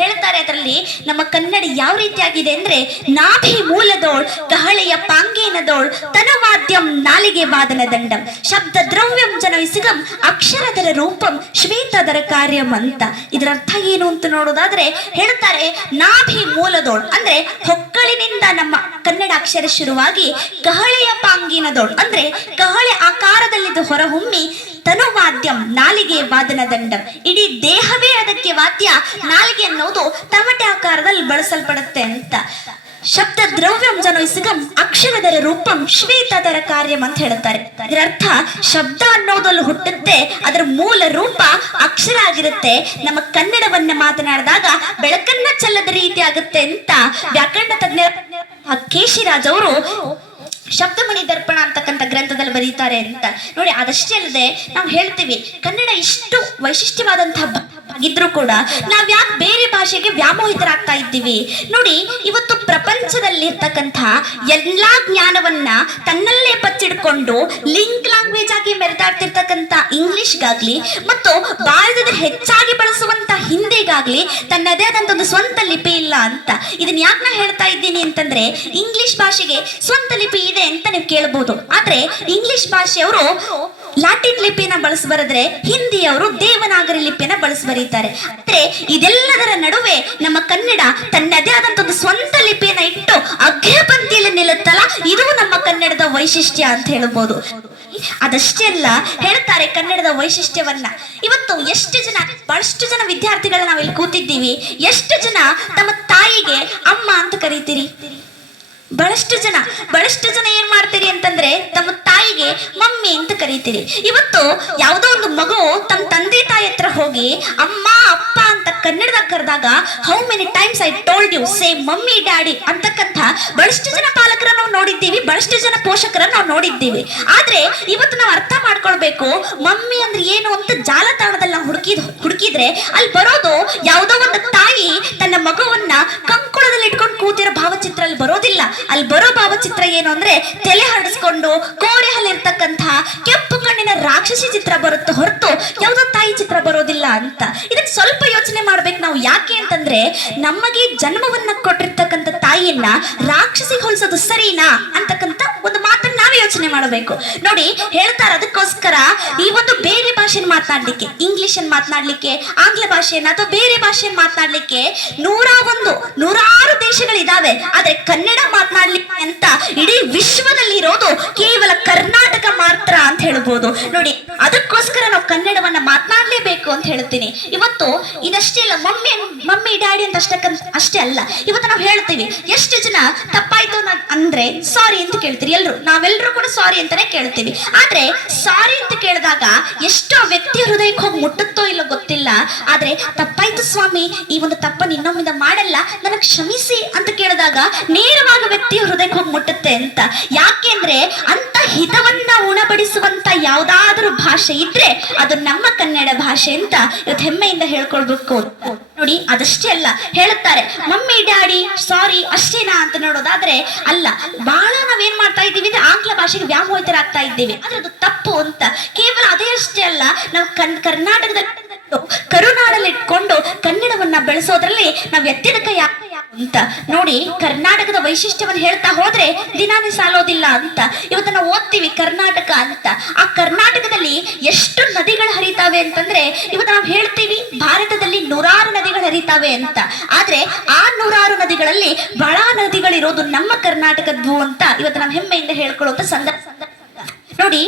ಹೇಳ್ತಾರೆ, ಅದರಲ್ಲಿ ನಮ್ಮ ಕನ್ನಡ ಯಾವ ರೀತಿಯಾಗಿದೆ ಅಂದ್ರೆ, ನಾಭಿ ಮೂಲದೋಳ್ ಕಹಳೆಯ ಪಾಂಗೇನದೋಳ್ ತನವಾದ್ಯಂ ನಾಲಿಗೆ ವಾದನ ದಂಡಂ ಶಬ್ದ ದ್ರವ್ಯಂ ಜನವಿಸಿಗಂ ಅಕ್ಷರದರ ರೂಪಂ ಶ್ವೇತದರ ಕಾರ್ಯಂ ಅಂತ. ಇದರ ಅರ್ಥ ಏನು ಅಂತ ನೋಡೋದಾದ್ರೆ ಹೇಳ್ತಾರೆ, ನಾಭಿ ಮೂಲದೋಳ್ ಅಂದ್ರೆ ಹೊಕ್ಕಳಿನಿಂದ ನಮ್ಮ ಕನ್ನಡ ಅಕ್ಷರ ಶುರುವಾಗಿ ಕಹಳೆಯ ಪಾಂಗಿನದೋಳ್ ಅಂದ್ರೆ ಕಹಳೆ ಆಕಾರದಲ್ಲಿದ್ದು ಹೊರಹೊಮ್ಮಿ ತನುವಾದ್ಯಂ ನಾಲಿಗೆ ವಾದನ ದಂಡಂ ಇಡೀ ದೇಹವೇ ಅದಕ್ಕೆ ವಾದ್ಯ. ನಾಲಿಗೆ ಅನ್ನೋದು ತಮಟೆ ಆಕಾರದಲ್ಲಿ ಬಳಸಲ್ಪಡುತ್ತೆ ಅಂತ. ಶಬ್ದ ದ್ರವ್ಯಂ ಜನವಿಸಿಗಂ ಅಕ್ಷರದರ ರೂಪಂ ಶ್ವೇತದರ ಕಾರ್ಯಂ ಅಂತ ಹೇಳ್ತಾರೆ. ಇದರ ಅರ್ಥ ಶಬ್ದ ಅನ್ನೋದಲ್ಲಿ ಹುಟ್ಟುತ್ತೆ, ಅದರ ಮೂಲ ರೂಪ ಅಕ್ಷರ ಆಗಿರುತ್ತೆ. ನಮ್ಮ ಕನ್ನಡವನ್ನ ಮಾತನಾಡಿದಾಗ ಬೆಳಕನ್ನ ಚೆಲ್ಲದ ರೀತಿ ಆಗುತ್ತೆ ಅಂತ ವ್ಯಾಕರಣ ತಜ್ಞ ಕೇಶಿರಾಜ್ ಅವರು ಶಬ್ದಮಣಿ ದರ್ಪಣ ಅಂತಕ್ಕಂಥ ಗ್ರಂಥದಲ್ಲಿ ಬರೀತಾರೆ ಅಂತ. ನೋಡಿ, ಅದಷ್ಟೇ ಅಲ್ಲದೆ ನಾವು ಹೇಳ್ತೀವಿ ಕನ್ನಡ ಇಷ್ಟು ವೈಶಿಷ್ಟ್ಯವಾದಂತಹ ಆಗಿದ್ರು ಕೂಡ ನಾವ್ ಯಾಕೆ ಬೇರೆ ಭಾಷೆಗೆ ವ್ಯಾಮೋಹಿತರಾಗ್ತಾ ಇದ್ದೀವಿ? ನೋಡಿ, ಇವತ್ತು ಪ್ರಪಂಚದಲ್ಲಿ ಇರ್ತಕ್ಕಂಥ ಎಲ್ಲಾ ಜ್ಞಾನವನ್ನ ತನ್ನಲ್ಲೇ ಬಚ್ಚಿಡ್ಕೊಂಡು ಲಿಂಕ್ ಲ್ಯಾಂಗ್ವೇಜ್ ಆಗಿ ಮೆರೆದಾಡ್ತಿರ್ತಕ್ಕಂಥ ಇಂಗ್ಲಿಷ್ಗಾಗ್ಲಿ ಮತ್ತು ಭಾರತದ ಹೆಚ್ಚಾಗಿ ಬಳಸುವಂತ ಹಿಂದಿಗಾಗ್ಲಿ ಭಾಷೆಗಾಗ್ಲಿ ತನ್ನದೇ ಆದಂತ ಒಂದು ಸ್ವಂತ ಲಿಪಿ ಇಲ್ಲ ಅಂತ. ಇದನ್ನ ಯಾಕೆ ನಾ ಹೇಳ್ತಾ ಇದ್ದೀನಿ ಅಂತಂದ್ರೆ, ಇಂಗ್ಲಿಷ್ ಭಾಷೆಗೆ ಸ್ವಂತ ಲಿಪಿ ಇದೆ ಅಂತ ನೀವು ಕೇಳಬಹುದು. ಆದ್ರೆ ಇಂಗ್ಲಿಷ್ ಭಾಷೆಯವರು ಲ್ಯಾಟಿನ್ ಲಿಪಿನ ಬಳಸಿ ಬರೆದ್ರೆ, ಹಿಂದಿಯವರು ದೇವನಾಗರಿ ಲಿಪಿನ ಬಳಸಿ ಬರೀತಾರೆ. ಆದ್ರೆ ಇದೆಲ್ಲದರ ನಡುವೆ ನಮ್ಮ ಕನ್ನಡ ತನ್ನದೇ ಆದಂತ ಒಂದು ಸ್ವಂತ ಲಿಪಿಯನ್ನ ಇಟ್ಟು ಅಗ್ರ ಪಂಕ್ತಿಯಲ್ಲಿ ನಿಲ್ಲುತ್ತಲ್ಲ, ಇದು ನಮ್ಮ ಕನ್ನಡದ ವೈಶಿಷ್ಟ್ಯ ಅಂತ ಹೇಳ್ಬೋದು. ಅದಷ್ಟೇ ಅಲ್ಲ, ಹೇಳ್ತಾರೆ ಕನ್ನಡದ ವೈಶಿಷ್ಟ್ಯವನ್ನ. ಇವತ್ತು ಬಹಳಷ್ಟು ಜನ ವಿದ್ಯಾರ್ಥಿಗಳು ನಾವಿಲ್ಲಿ ಕೂತಿದ್ದೀವಿ, ಎಷ್ಟು ಜನ ತಮ್ಮ ತಾಯಿಗೆ ಅಮ್ಮ ಅಂತ ಕರೀತೀರಿ? ಬಹಳಷ್ಟು ಜನ ಏನ್ ಮಾಡ್ತೀರಿ ಅಂತಂದ್ರೆ, ತಮ್ಮ ತಾಯಿಗೆ ಮಮ್ಮಿ ಅಂತ ಕರೀತೀರಿ. ಇವತ್ತು ಯಾವುದೋ ಒಂದು ಮಗು ತಮ್ಮ ತಂದೆ ತಾಯಿ ಹತ್ರ ಹೋಗಿ ಅಮ್ಮ ಅಪ್ಪ ಅಂತ ಕನ್ನಡದಾಗ ಕರೆದಾಗ, how many times I told you say mummy daddy ಅಂತಕ್ಕಂಥ ಬಹಳಷ್ಟು ಜನ ಪಾಲಕರ ನಾವು ನೋಡಿದ್ದೀವಿ, ಬಹಳಷ್ಟು ಜನ ಪೋಷಕರ ನಾವು ನೋಡಿದ್ದೀವಿ. ಆದ್ರೆ ಇವತ್ತು ನಾವು ಅರ್ಥ ಮಾಡ್ಕೊಳ್ಬೇಕು, ಮಮ್ಮಿ ಅಂದ್ರೆ ಏನು ಅಂತ ಜಾಲತಾಣದಲ್ಲಿ ನಾವು ಹುಡುಕಿದ್ರೆ ಅಲ್ಲಿ ಬರೋದು ಯಾವುದೋ ಒಂದು ತಾಯಿ ತನ್ನ ಮಗುವನ್ನ ಕಂಕುಳದಲ್ಲಿ ಇಟ್ಕೊಂಡು ಕೂತಿರೋ ಭಾವಚಿತ್ರ ಅಲ್ಲಿ ಬರೋದಿಲ್ಲ. ಅಲ್ಲಿ ಬರೋ ಭಾವಚಿತ್ರ ಏನು ಅಂದ್ರೆ, ತಲೆ ಹರಡಿಸ್ಕೊಂಡು ಕೋರೆ ಹಲ್ಲಿರ್ತಕ್ಕಂಥ ಕೆಂಪು ಕಣ್ಣಿನ ರಾಕ್ಷಸಿ ಚಿತ್ರ ಬರುತ್ತೆ ಹೊರತು ಯಾವುದೋ ತಾಯಿ ಚಿತ್ರ ಬರೋದಿಲ್ಲ ಅಂತ. ಇದಕ್ಕೆ ಸ್ವಲ್ಪ ಯೋಚನೆ ಮಾಡ್ಬೇಕು ನಾವು. ಯಾಕೆ ಅಂತಂದ್ರೆ, ನಮಗೆ ಜನ್ಮವನ್ನ ಕೊಟ್ಟಿರ್ತಕ್ಕಂಥ ತಾಯಿಯನ್ನ ರಾಕ್ಷಸಿಗೆ ಹೋಲಿಸೋದು ಸರಿನಾ ಅಂತಕ್ಕಂಥ ಒಂದು ಮಾತನ್ನ ನಾವೇ ಯೋಚನೆ ಮಾಡಬೇಕು. ನೋಡಿ, ಹೇಳ್ತಾರೆ ಅದಕ್ಕೋಸ್ಕರ ಈ ಒಂದು ಬೇರೆ ಭಾಷೆನ ಮಾತನಾಡ್ಲಿಕ್ಕೆ, ಇಂಗ್ಲಿಷ್ ಅನ್ನು ಮಾತನಾಡ್ಲಿಕ್ಕೆ, ಆಂಗ್ಲ ಭಾಷೆಯನ್ನ ಅಥವಾ ಬೇರೆ ಭಾಷೆಯನ್ನು ಮಾತನಾಡ್ಲಿಕ್ಕೆ ನೂರಾರು ದೇಶಗಳಿದಾವೆ. ಆದ್ರೆ ಕನ್ನಡ ಮಾತನಾಡ್ಲಿಕ್ಕೆ ಅಂತ ಇಡೀ ವಿಶ್ವದಲ್ಲಿ ಇರೋದು ಕೇವಲ ಕರ್ನಾಟಕ ಮಾತ್ರ ಅಂತ ಹೇಳ್ಬೋದು. ನೋಡಿ, ಅದಕ್ಕೋಸ್ಕರ ನಾವು ಕನ್ನಡವನ್ನ ಮಾತನಾಡ್ಲೇಬೇಕು ಅಂತ ಹೇಳ್ತೀನಿ. ಇವತ್ತು ಇದಷ್ಟೇ ಅಲ್ಲ, ಮಮ್ಮಿ ಡ್ಯಾಡಿ ಅಂತ ಅಷ್ಟೇ ಅಲ್ಲ, ಇವತ್ತು ನಾವು ಹೇಳ್ತೀವಿ, ಎಷ್ಟು ಜನ ತಪ್ಪಾಯ್ತು ಅಂದ್ರೆ ಸಾರಿ ಅಂತ ಕೇಳ್ತೀರಿ. ನಾವೆಲ್ಲರೂ ಕೂಡ ಸಾರಿ ಅಂತಾನೆ ಕೇಳ್ತೀವಿ. ಆದ್ರೆ ಸಾರಿ ಅಂತ ಕೇಳಿದಾಗ ಎಷ್ಟೋ ವ್ಯಕ್ತಿಯ ಹೃದಯಕ್ಕೆ ಹೋಗಿ ಮುಟ್ಟುತ್ತೋ ಇಲ್ಲೋ ಗೊತ್ತಿಲ್ಲ. ಆದ್ರೆ ತಪ್ಪಾಯ್ತು ಸ್ವಾಮಿ, ಈ ಒಂದು ತಪ್ಪನ್ನು ಇನ್ನೊಮ್ಮಿಂದ ಮಾಡಲ್ಲ, ನನಗೆ ಕ್ಷಮಿಸಿ ಅಂತ ಕೇಳಿದಾಗ ನೇರವಾಗಿ ವ್ಯಕ್ತಿಯ ಹೃದಯಕ್ಕೆ ಹೋಗಿ ಮುಟ್ಟುತ್ತೆ ಅಂತ. ಯಾಕೆಂದ್ರೆ ಅಂತ ಹಿತವನ್ನ ಉಣಬಡಿಸುವಂತ ಯಾವ್ದಾದ್ರೂ ಭಾಷೆ ಇದ್ರೆ ಅದು ನಮ್ಮ ಕನ್ನಡ ಭಾಷೆ ಅಂತ ಇವತ್ತು ಹೆಮ್ಮೆಯಿಂದ ಹೇಳ್ಕೊಳ್ಬೇಕು. ನೋಡಿ, ಅದಷ್ಟೇ ಅಲ್ಲ, ಹೇಳುತ್ತಾರೆ ಮಮ್ಮಿ ಡ್ಯಾಡಿ ಸಾರಿ ಅಷ್ಟೇನಾ ಅಂತ ನೋಡೋದಾದ್ರೆ ಅಲ್ಲ. ಬಹಳ ನಾವೇನ್ ಮಾಡ್ತಾ ಇದ್ದೀವಿ ಅಂದ್ರೆ ಆಂಗ್ಲ ಭಾಷೆಗೆ ವ್ಯಾಮೋಹಿತರಾಗ್ತಾ ಇದ್ದೀವಿ. ಆದ್ರೆ ಅದು ತಪ್ಪು ಅಂತ. ಕೇವಲ ಅದೇ ಅಷ್ಟೇ ಅಲ್ಲ, ನಾವು ಕರ್ನಾಟಕದ ಕರುನಾಡಲ್ಲಿ ಇಟ್ಕೊಂಡು ಕನ್ನಡವನ್ನ ಬೆಳೆಸೋದ್ರಲ್ಲಿ ನಾವು ಎತ್ತಿದ ಕೈ ಅಂತ. ನೋಡಿ, ಕರ್ನಾಟಕದ ವೈಶಿಷ್ಟ್ಯವನ್ನು ಹೇಳ್ತಾ ಹೋದ್ರೆ ದಿನಾನೇ ಸಾಲೋದಿಲ್ಲ ಅಂತ. ಇವತ್ತು ನಾವು ಓದ್ತೀವಿ ಕರ್ನಾಟಕ ಅಂತ. ಆ ಕರ್ನಾಟಕದಲ್ಲಿ ಎಷ್ಟು ನದಿಗಳು ಹರಿತಾವೆ ಅಂತಂದ್ರೆ, ಇವತ್ತು ನಾವು ಹೇಳ್ತೀವಿ ಭಾರತದಲ್ಲಿ 100 ನದಿಗಳು ಹರಿತಾವೆ ಅಂತ. ಆದ್ರೆ ಆ 100 ನದಿಗಳಲ್ಲಿ ಬಹಳ ನದಿಗಳಿರೋದು ನಮ್ಮ ಕರ್ನಾಟಕದ್ದು ಅಂತ ಇವತ್ತು ನಾವು ಹೆಮ್ಮೆಯಿಂದ ಹೇಳ್ಕೊಳ್ಳುವಂತ ಸಂದರ್ಭ. ನೋಡಿ,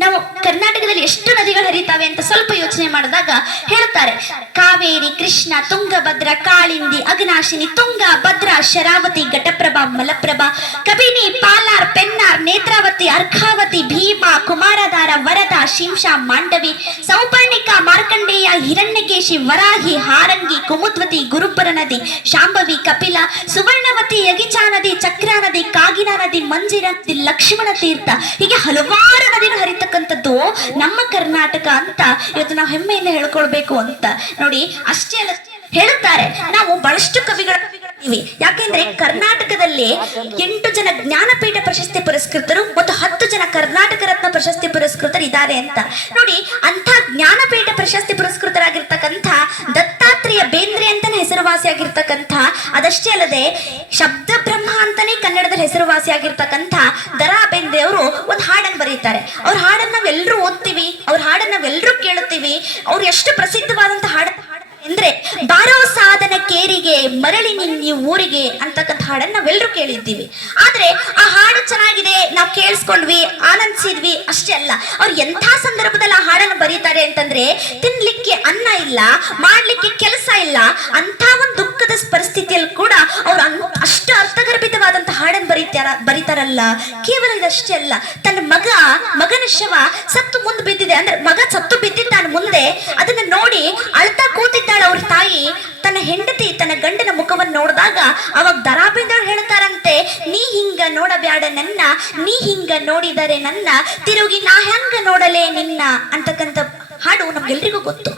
ನಾವು ಕರ್ನಾಟಕದಲ್ಲಿ ಎಷ್ಟು ನದಿಗಳು ಹರಿತಾವೆ ಅಂತ ಸ್ವಲ್ಪ ಯೋಚನೆ ಮಾಡಿದಾಗ ಹೇಳ್ತಾರೆ, ಕಾವೇರಿ, ಕೃಷ್ಣ, ತುಂಗಭದ್ರ, ಕಾಳಿಂದಿ, ಅಘನಾಶಿನಿ, ತುಂಗ, ಭದ್ರಾ, ಶರಾವತಿ, ಘಟಪ್ರಭಾ, ಮಲಪ್ರಭಾ, ಕಬಿನಿ, ಪಾಲಾರ್, ಪೆನ್ನಾರ್, ನೇತ್ರಾವತಿ, ಅರ್ಕಾವತಿ, ಭೀಮಾ, ಕುಮಾರಧಾರ, ವರದಾ, ಶಿಂಷಾ, ಮಾಂಡವಿ, ಸೌಪರ್ಣಿಕಾ, ಮಾರ್ಕಂಡೇಯ, ಹಿರಣ್ಯಕೇಶಿ, ವರಾಹಿ, ಹಾರಂಗಿ, ಕುಮುದ್ವತಿ, ಗುರುಪುರ ನದಿ, ಶಾಂಭವಿ, ಕಪಿಲ, ಸುವರ್ಣವತಿ, ಯಗಿಚಾ ನದಿ, ಚಕ್ರಾ ನದಿ, ಕಾಗಿನಾ ನದಿ, ಮಂಜಿರ ನದಿ, ಲಕ್ಷ್ಮಣ ತೀರ್ಥ, ಹೀಗೆ ಹಲವಾರು ನದಿಗಳು ಹರಿತಕ್ಕಂಥದ್ದು ನಮ್ಮ ಕರ್ನಾಟಕ ಅಂತ ಇವತ್ತು ನಾವು ಹೆಮ್ಮೆಯಿಂದ ಹೇಳ್ಕೊಳ್ಬೇಕು ಅಂತ. ನೋಡಿ, ಅಷ್ಟೇ ಅಲ್ಲ, ಹೇಳುತ್ತಾರೆ ನಾವು ಬಹಳಷ್ಟು ಕವಿಗಳಿದ್ದೀವಿ. ಯಾಕೆಂದ್ರೆ ಕರ್ನಾಟಕದಲ್ಲಿ 8 ಜನ ಜ್ಞಾನಪೀಠ ಪ್ರಶಸ್ತಿ ಪುರಸ್ಕೃತರು ಮತ್ತು 10 ಜನ ಕರ್ನಾಟಕ ರತ್ನ ಪ್ರಶಸ್ತಿ ಪುರಸ್ಕೃತರು ಇದ್ದಾರೆ ಅಂತ. ನೋಡಿ, ಅಂತ ಜ್ಞಾನಪೀಠ ಪ್ರಶಸ್ತಿ ಪುರಸ್ಕೃತರಾಗಿರ್ತಕ್ಕಂಥ ದತ್ತಾತ್ರೇಯ ಬೇಂದ್ರೆ ಅಂತಾನೆ ಹೆಸರುವಾಸಿಯಾಗಿರ್ತಕ್ಕಂಥ, ಅದಷ್ಟೇ ಅಲ್ಲದೆ ಶಬ್ದ ಬ್ರಹ್ಮ ಅಂತಾನೆ ಕನ್ನಡದಲ್ಲಿ ಹೆಸರುವಾಸಿಯಾಗಿರ್ತಕ್ಕಂಥ ದರಾ ಬೇಂದ್ರೆ ಅವರು ಒಂದು ಹಾಡನ್ನು ಬರೀತಾರೆ. ಅವ್ರ ಹಾಡನ್ನ ನಾವೆಲ್ಲರೂ ಓದ್ತೀವಿ, ಅವ್ರ ಹಾಡನ್ನ ನಾವೆಲ್ಲರೂ ಕೇಳುತ್ತೀವಿ. ಅವ್ರು ಎಷ್ಟು ಪ್ರಸಿದ್ಧವಾದಂತ ಹಾಡು ಅಂದ್ರೆ, ಬಾರೋ ಸಾಧನ ಕೇರಿಗೆ ಮರಳಿ ನಿನ್ನ ಊರಿಗೆ ಅಂತಕ್ಕಂಥ ಹಾಡನ್ನ ನಾವೆಲ್ಲರೂ ಕೇಳಿದ್ದೀವಿ. ಆದ್ರೆ ಆ ಹಾಡು ಚೆನ್ನಾಗಿದೆ, ನಾವು ಕೇಳಿಸ್ಕೊಂಡ್ವಿ, ಆನಂದಿಸಿದ್ವಿ, ಅಷ್ಟೇ ಅಲ್ಲ, ಅವ್ರು ಎಂಥ ಸಂದರ್ಭದಲ್ಲಿ ಆ ಹಾಡನ್ನು ಬರೀತಾರೆ ಅಂತಂದ್ರೆ, ತಿನ್ಲಿಕ್ಕೆ ಅನ್ನ ಇಲ್ಲ, ಮಾಡ್ಲಿಕ್ಕೆ ಕೆಲಸ ಇಲ್ಲ, ಅಂತ ಒಂದು ದುಃಖದ ಪರಿಸ್ಥಿತಿಯಲ್ಲಿ ಕೂಡ ಅವ್ರು ಅಷ್ಟು ಅರ್ಥಗರ್ಭಿತವಾದಂತ ಹಾಡನ್ನು ಬರೀತಾರಲ್ಲ. ಕೇವಲ ಇದಷ್ಟೇ ಅಲ್ಲ, ತನ್ನ ಮಗನ ಶವ ಸತ್ತು ಮುಂದೆ ಬಿದ್ದಿದೆ ಅಂದ್ರೆ, ಮಗ ಸತ್ತು ಬಿದ್ದಿದ್ದಾನೆ ಮುಂದೆ, ಅದನ್ನ ನೋಡಿ ಅಳ್ತಾ ಕೂತಿದ್ದಾಳೆ ಅವ್ರ ತಾಯಿ. ತನ್ನ ಹೆಂಡತಿ ತನ್ನ ಗಂಡನ ಮುಖವನ್ನು ನೋಡಿದಾಗ ಅವಾಗ ದರಾ ಬೇಂದ್ರೆ ಹೇಳ್ತಾರಂತೆ, ನೀ ಹಿಂಗ ನೋಡಬ್ಯಾಡ ನನ್ನ, ನೀ ಹಿಂಗ ನೋಡಿದರೆ ನನ್ನ, ತಿರುಗಿ ನಾ ಹೆಂಗ ನೋಡಲೇ ನಿನ್ನ ಅಂತಕ್ಕಂಥ ಹಾಡು ನಮ್ಗೆಲ್ರಿಗೂ ಗೊತ್ತು.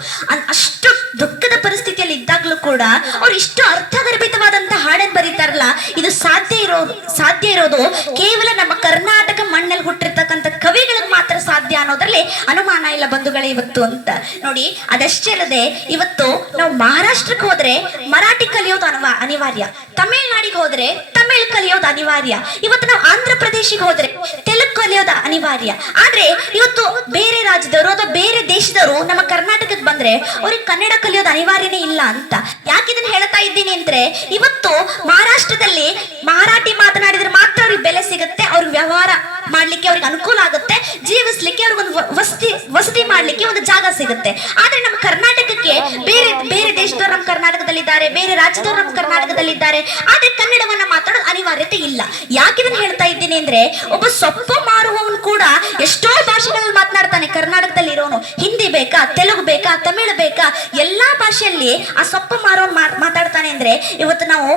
ಅಷ್ಟು ದುಃಖದ ಪರಿಸ್ಥಿತಿಯಲ್ಲಿ ಇದ್ದಾಗ್ಲೂ ಕೂಡ ಅವ್ರು ಇಷ್ಟು ಅರ್ಥಗರ್ಭಿತವಾದಂತ ಹಾಡನ್ನು ಬರೀತಾರಲ್ಲ. ಇದು ಸಾಧ್ಯ ಇರೋದು ಕೇವಲ ನಮ್ಮ ಕರ್ನಾಟಕ ಮಣ್ಣಲ್ಲಿ ಹುಟ್ಟಿರ್ತಕ್ಕಂಥ ಕವಿಗಳಿಗೆ ಮಾತ್ರ ಸಾಧ್ಯ ಅನ್ನೋದ್ರಲ್ಲಿ ಅನುಮಾನ ಇಲ್ಲ ಬಂಧುಗಳೇ ಇವತ್ತು ಅಂತ ನೋಡಿ. ಅದಷ್ಟೇ ಅಲ್ಲದೆ ಇವತ್ತು ನಾವು ಮಹಾರಾಷ್ಟ್ರಕ್ಕೆ ಹೋದ್ರೆ ಮರಾಠಿ ಕಲಿಯೋದು ಅನಿವಾರ್ಯ, ತಮಿಳ್ನಾಡಿಗೆ ಹೋದ್ರೆ ತಮಿಳ್ ಕಲಿಯೋದು ಅನಿವಾರ್ಯ, ಇವತ್ತು ನಾವು ಆಂಧ್ರ ಪ್ರದೇಶಿಗೆ ಹೋದ್ರೆ ತೆಲುಗು ಕಲಿಯೋದು ಅನಿವಾರ್ಯ. ಆದ್ರೆ ಇವತ್ತು ಬೇರೆ ರಾಜ್ಯದವರು ಅಥವಾ ಬೇರೆ ದೇಶದವರು ನಮ್ಮ ಕರ್ನಾಟಕಕ್ಕೆ ಬಂದ್ರೆ ಅವ್ರಿಗೆ ಕನ್ನಡ ಕಲಿಯೋದು ಅನಿವಾರ್ಯನೇ ಇಲ್ಲ ಅಂತ. ಯಾಕೆ ಇದನ್ನ ಹೇಳ್ತಾ ಇದ್ದೀನಿ ಅಂದ್ರೆ ಇವತ್ತು ಮಹಾರಾಷ್ಟ್ರದಲ್ಲಿ ಮರಾಠಿ ಮಾತನಾಡಿದ್ರೆ ಮಾತ್ರ ಅವ್ರಿಗೆ ಬೆಲೆ ಸಿಗುತ್ತೆ, ಅವ್ರಿಗೆ ವ್ಯವಹಾರ ಮಾಡ್ಲಿಕ್ಕೆ ಅವ್ರಿಗೆ ಅನುಕೂಲ ಆಗುತ್ತೆ, ಜೀವಿಸ್ಲಿಕ್ಕೆ ಅವ್ರಿಗೊಂದು ವಸತಿ ಮಾಡ್ಲಿಕ್ಕೆ ಒಂದು ಜಾಗ ಸಿಗುತ್ತೆ. ಆದ್ರೆ ನಮ್ಮ ಕರ್ನಾಟಕಕ್ಕೆ ಬೇರೆ ಬೇರೆ ದೇಶದವ್ರು ನಮ್ಮ ಕರ್ನಾಟಕದಲ್ಲಿದ್ದಾರೆ, ಬೇರೆ ರಾಜ್ಯದವ್ರು ನಮ್ಮ ಕರ್ನಾಟಕದಲ್ಲಿದ್ದಾರೆ, ಆದ್ರೆ ಕನ್ನಡವನ್ನ ಮಾತಾಡೋದು ಅನಿವಾರ್ಯತೆ ಇಲ್ಲ. ಯಾಕೆ ಇದನ್ನ ಹೇಳ್ತಾ ಇದ್ದೀನಿ ಅಂದ್ರೆ ಒಬ್ಬ ಸೊಪ್ಪು ಮಾರುವವನು ಕೂಡ ಎಷ್ಟೋ ಭಾಷೆಗಳಲ್ಲಿ ಮಾತನಾಡ್ತಾನೆ. ಕರ್ನಾಟಕದಲ್ಲಿ ಇರೋನು ಹಿಂದಿ ಬೇಕಾ, ತೆಲುಗು ಬೇಕಾ, ತಮಿಳು ಬೇಕಾ, ಎಲ್ಲಾ ಭಾಷೆಯಲ್ಲಿ ಆ ಸೊಪ್ಪು ಮಾರೋನು ಮಾತಾಡ್ತಾನೆ ಅಂದ್ರೆ ಇವತ್ತು ನಾವು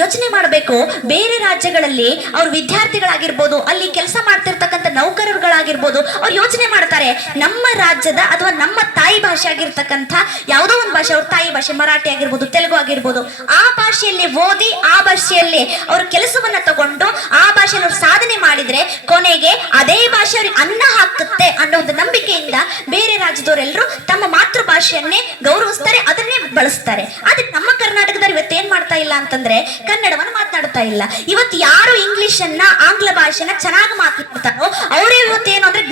ಯೋಚನೆ ಮಾಡಬೇಕು. ಬೇರೆ ರಾಜ್ಯಗಳಲ್ಲಿ ಅವ್ರ ವಿದ್ಯಾರ್ಥಿಗಳಾಗಿರ್ಬೋದು, ಅಲ್ಲಿ ಕೆಲಸ ಮಾಡ್ತಿರ್ತಕ್ಕಂಥ ನೌಕರರುಗಳಾಗಿರ್ಬೋದು, ಅವ್ರು ಯೋಚನೆ ಮಾಡ್ತಾರೆ ನಮ್ಮ ರಾಜ್ಯದ ಅಥವಾ ನಮ್ಮ ತಾಯಿ ಭಾಷೆ ಆಗಿರ್ತಕ್ಕಂಥ ಯಾವುದೋ ಒಂದು ಭಾಷೆ, ಅವ್ರ ತಾಯಿ ಭಾಷೆ ಮರಾಠಿ ಆಗಿರ್ಬೋದು, ತೆಲುಗು ಆಗಿರ್ಬೋದು, ಆ ಭಾಷೆಯಲ್ಲಿ ಓದಿ ಆ ಭಾಷೆಯಲ್ಲಿ ಅವ್ರ ಕೆಲಸವನ್ನ ತಗೊಂಡು ಆ ಭಾಷೆಯಲ್ಲಿ ಅವ್ರು ಸಾಧನೆ ಮಾಡಿದ್ರೆ ಕೊನೆಗೆ ಅದೇ ಭಾಷೆ ಅವ್ರಿಗೆ ಅನ್ನ ಹಾಕುತ್ತೆ ಅನ್ನೋ ಒಂದು ನಂಬಿಕೆಯಿಂದ ಬೇರೆ ರಾಜ್ಯದವರೆಲ್ಲರೂ ತಮ್ಮ ಮಾತೃ ಭಾಷೆಯನ್ನೇ ಗೌರವಿಸ್ತಾರೆ, ಅದನ್ನೇ ಬಳಸ್ತಾರೆ. ಆದ್ರೆ ನಮ್ಮ ಕರ್ನಾಟಕದವ್ರು ಇವತ್ತೇನ್ ಮಾಡ್ತಾ ಇಲ್ಲ ಅಂತಂದ್ರೆ ಕನ್ನಡವನ್ನು ಮಾತನಾಡ್ತಾ ಇಲ್ಲ. ಇವತ್ತು ಯಾರು ಇಂಗ್ಲಿಷ್ ಅನ್ನ ಆಂಗ್ಲ ಭಾಷೆನ ಚೆನ್ನಾಗಿ ಮಾತನಾಡ್ತಾರೋ ಅವರೇ ಇವತ್ತೇನು ಅಂದ್ರೆ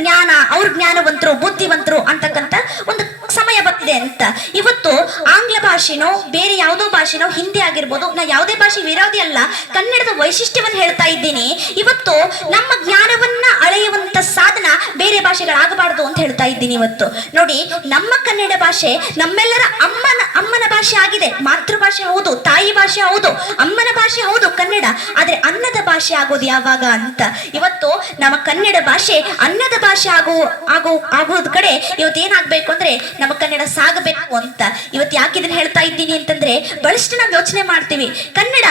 ಅವ್ರ ಜ್ಞಾನವಂತರು, ಬುದ್ಧಿವಂತರು ಅಂತಕ್ಕಂಥ ಒಂದು ಸಮಯ ಬಂದಿದೆ ಅಂತ. ಇವತ್ತು ಆಂಗ್ಲ ಭಾಷೆನೋ ಬೇರೆ ಯಾವುದೋ ಭಾಷೆನೋ, ಹಿಂದಿ ಆಗಿರ್ಬೋದು, ನಾ ಯಾವುದೇ ಭಾಷೆ ವಿರೋಧಿ ಅಲ್ಲ, ಕನ್ನಡದ ವೈಶಿಷ್ಟ್ಯವನ್ನ ಹೇಳ್ತಾ ಇದ್ದೀನಿ. ಇವತ್ತು ನಮ್ಮ ಜ್ಞಾನವನ್ನ ಅಳೆಯುವಂತ ಸಾಧನ ಬೇರೆ ಭಾಷೆಗಳಾಗಬಾರ್ದು ಅಂತ ಹೇಳ್ತಾ ಇದ್ದೀನಿ. ಇವತ್ತು ನೋಡಿ, ನಮ್ಮ ಕನ್ನಡ ಭಾಷೆ ನಮ್ಮೆಲ್ಲರ ಅಮ್ಮನ ಭಾಷೆ ಆಗಿದೆ. ಮಾತೃಭಾಷೆ ಹೌದು, ತಾಯಿ ಭಾಷೆ ಹೌದು, ಅಮ್ಮನ ಭಾಷೆ ಹೌದು ಕನ್ನಡ. ಆದ್ರೆ ಅನ್ನದ ಭಾಷೆ ಆಗೋದು ಯಾವಾಗ ಅಂತ. ಇವತ್ತು ನಮ್ಮ ಕನ್ನಡ ಭಾಷೆ ಅನ್ನದ ಭಾಷೆ ಆಗೋದ್ ಕಡೆ ಇವತ್ತು ಏನಾಗ್ಬೇಕು ಅಂದ್ರೆ ನಮ್ಮ ಕನ್ನಡ ಸಾಗಬೇಕು ಅಂತ. ಇವತ್ತು ಯಾಕೆ ಇದನ್ನ ಹೇಳ್ತಾ ಇದ್ದೀನಿ ಅಂತಂದ್ರೆ ಬಹಳಷ್ಟು ನಾವು ಯೋಚನೆ ಮಾಡ್ತೀವಿ. ಕನ್ನಡ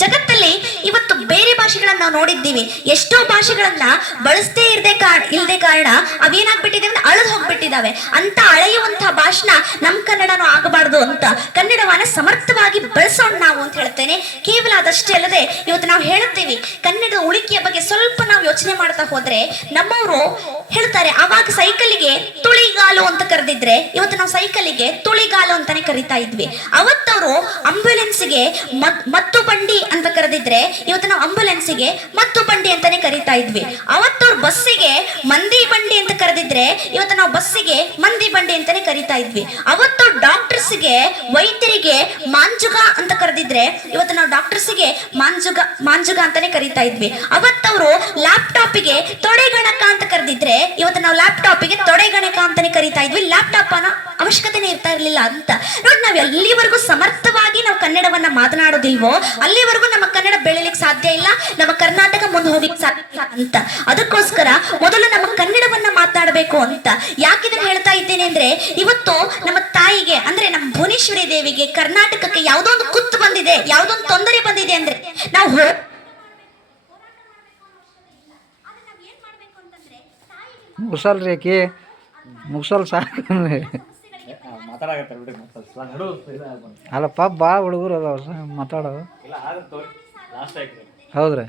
ಜಗತ್ತಲ್ಲಿ ಇವತ್ತು ಬೇರೆ ಭಾಷೆಗಳನ್ನ ನಾವು ನೋಡಿದ್ದೀವಿ. ಎಷ್ಟೋ ಭಾಷೆಗಳನ್ನ ಬಳಸದೇ ಇಲ್ಲದೆ ಕಾರಣ ಅವೇನಾಗ್ಬಿಟ್ಟಿದೆ ಅಂದ್ರೆ ಅಳದು ಹೋಗ್ಬಿಟ್ಟಿದಾವೆ. ಅಂತ ಅಳೆಯುವಂತಹ ಭಾಷಣ ನಮ್ ಕನ್ನಡನೂ ಆಗಬಾರ್ದು ಅಂತ ಕನ್ನಡವನ್ನ ಸಮರ್ಥವಾಗಿ ಬಳಸೋಣ ನಾವು ಅಂತ ಹೇಳ್ತೇನೆ. ಕೇವಲ ಅದಷ್ಟೇ ಅಲ್ಲದೆ ಇವತ್ತು ನಾವು ಹೇಳ್ತೀವಿ ಕನ್ನಡದ ಉಳಿಕೆಯ ಬಗ್ಗೆ ಸ್ವಲ್ಪ ನಾವು ಯೋಚನೆ ಮಾಡ್ತಾ ಹೋದ್ರೆ ನಮ್ಮವರು ಹೇಳ್ತಾರೆ ಅವಾಗ ಸೈಕಲಿಗೆ ತುಳಿಗಾಲು ಅಂತ ಕರೆದಿದ್ರೆ ಇವತ್ತು ನಾವು ಸೈಕಲಿಗೆ ತುಳಿಗಾಲು ಅಂತಾನೆ ಕರಿತಾ ಇದ್ವಿ. ಅವತ್ತವರು ಆಂಬ್ಯುಲೆನ್ಸ್ಗೆ ಮತ್ತು ಬಂಡಿ ಅಂತ ಕರೆದಿದ್ರೆ ಇವತ್ತು ನಾವು ಆಂಬ್ಯುಲೆನ್ಸ್ಗೆ ಮತ್ತು ಬಂಡಿ ಅಂತಾನೆ ಕರಿತಾ ಇದ್ವಿ. ಅವತ್ತವ್ರು ಬಸ್ಸಿಗೆ ಮಂದಿ ಬಂಡಿ ಅಂತ ಕರೆದಿದ್ರೆ ಇವತ್ತು ನಾವು ಬಸ್ಸಿಗೆ ಮಂದಿ ಬಂಡಿ ಅಂತಾನೆ ಕರಿತಾ ಇದ್ವಿ. ಅವತ್ತು ಡಾಕ್ಟರ್ಸ್ಗೆ ವೈದ್ಯರಿಗೆ ಮಾಂಜುಗ ಅಂತ ಕರೆದಿದ್ರೆ ಇವತ್ತು ನಾವು ಡಾಕ್ಟರ್ಸ್ಗೆ ಮಾಂಜುಗ ಅಂತಾನೆ ಕರಿತಾ ಇದ್ವಿ. ಅವತ್ತವರು ಲ್ಯಾಪ್ಟಾಪಿಗೆ ತೊಡೆಗಣಕ ಅಂತ ಕರೆದಿದ್ರೆ ಇವತ್ತು ನಾವು ಲ್ಯಾಪ್ಟಾಪಿಗೆ ತೊಡೆಗಣಕ ಅಂತಾನೆ ಕರಿತಾ ಇದ್ವಿ. ಲ್ಯಾಪ್ಟಾಪ್ ಅನ್ನೋ ಅವಶ್ಯಕತೆನೇ ಇರ್ತಾ ಇರ್ಲಿಲ್ಲ ಅಂತ. ನೋಡಿ, ನಾವು ಎಲ್ಲಿವರೆಗೂ ಸಮರ್ಥವಾಗಿ ನಾವು ಕನ್ನಡವನ್ನ ಮಾತನಾಡೋದಿಲ್ವೋ ಅಲ್ಲಿವರೆಗೂ ನಮ್ಮ ಕನ್ನಡ ಬೆಳಿಲಿಕ್ಕೆ ಸಾಧ್ಯ ಇಲ್ಲ, ನಮ್ಮ ಕರ್ನಾಟಕ ಮುಂದೆ ಹೋಗ್ಲಿಕ್ಕೆ ಸಾಧ್ಯ ಇಲ್ಲ ಅಂತ. ಅದಕ್ಕೋಸ್ಕರ ಮೊದಲು ನಮ್ಮ ಕನ್ನಡವನ್ನ ಮಾತನಾಡಬೇಕು ಅಂತ. ಯಾಕೆ ಇದನ್ನ ಹೇಳ್ತಾ ಇದ್ದೇನೆ ಅಂದ್ರೆ ಇವತ್ತು ನಮ್ಮ ತಾಯಿಗೆ ಅಂದ್ರೆ ನಮ್ಮ ಭುವನೇಶ್ವರಿ ದೇವಿಗೆ ಕರ್ನಾಟಕಕ್ಕೆ ಯಾವುದೋ ಒಂದು ಕುತ್ತು ಬಂದಿದೆ, ಯಾವುದೋ ಒಂದು ತೊಂದರೆ ಬಂದಿದೆ ಅಂದ್ರೆ ನಾವು ಮುಸಲ್ ರೇಖೆ ಮುಸಲ್ ಸಾಕು ಅಲ್ಲಪ್ಪ ಭಾಳ ಹುಡುಗರು ಅದಾವ ಮಾತಾಡೋದು. ಹೌದ್ರಿ,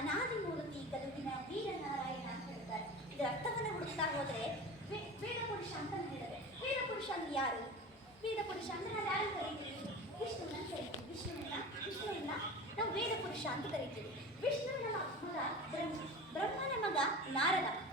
ಅನಾದಿಮೂರ್ತಿ ಗದುಗಿನ ವೀರನಾರಾಯಣ ಅಂತ ಹೇಳ್ತಾರೆ. ಇದರ ಅರ್ಥವನ್ನು ಹುಡುಕ್ತಾ ಹೋದ್ರೆ ವೇದಪುರುಷ ಅಂತ ಹೇಳಿದ್ರೆ ವೇದಪುರುಷ ಅಂದ್ರೆ ಯಾರು? ವೇದ ಪುರುಷ ಅಂದ್ರೆ ನಾವು ಯಾರು ಕರೀತೀವಿ? ವಿಷ್ಣುವನ್ನ ಕರೀತೀವಿ. ವಿಷ್ಣುವಿನ ನಾವು ವೇದ ಪುರುಷ ಅಂತ ಕರೀತೀವಿ. ವಿಷ್ಣುವಿನ ಮಗ ಬ್ರಹ್ಮನ ಮಗ ನಾರದ.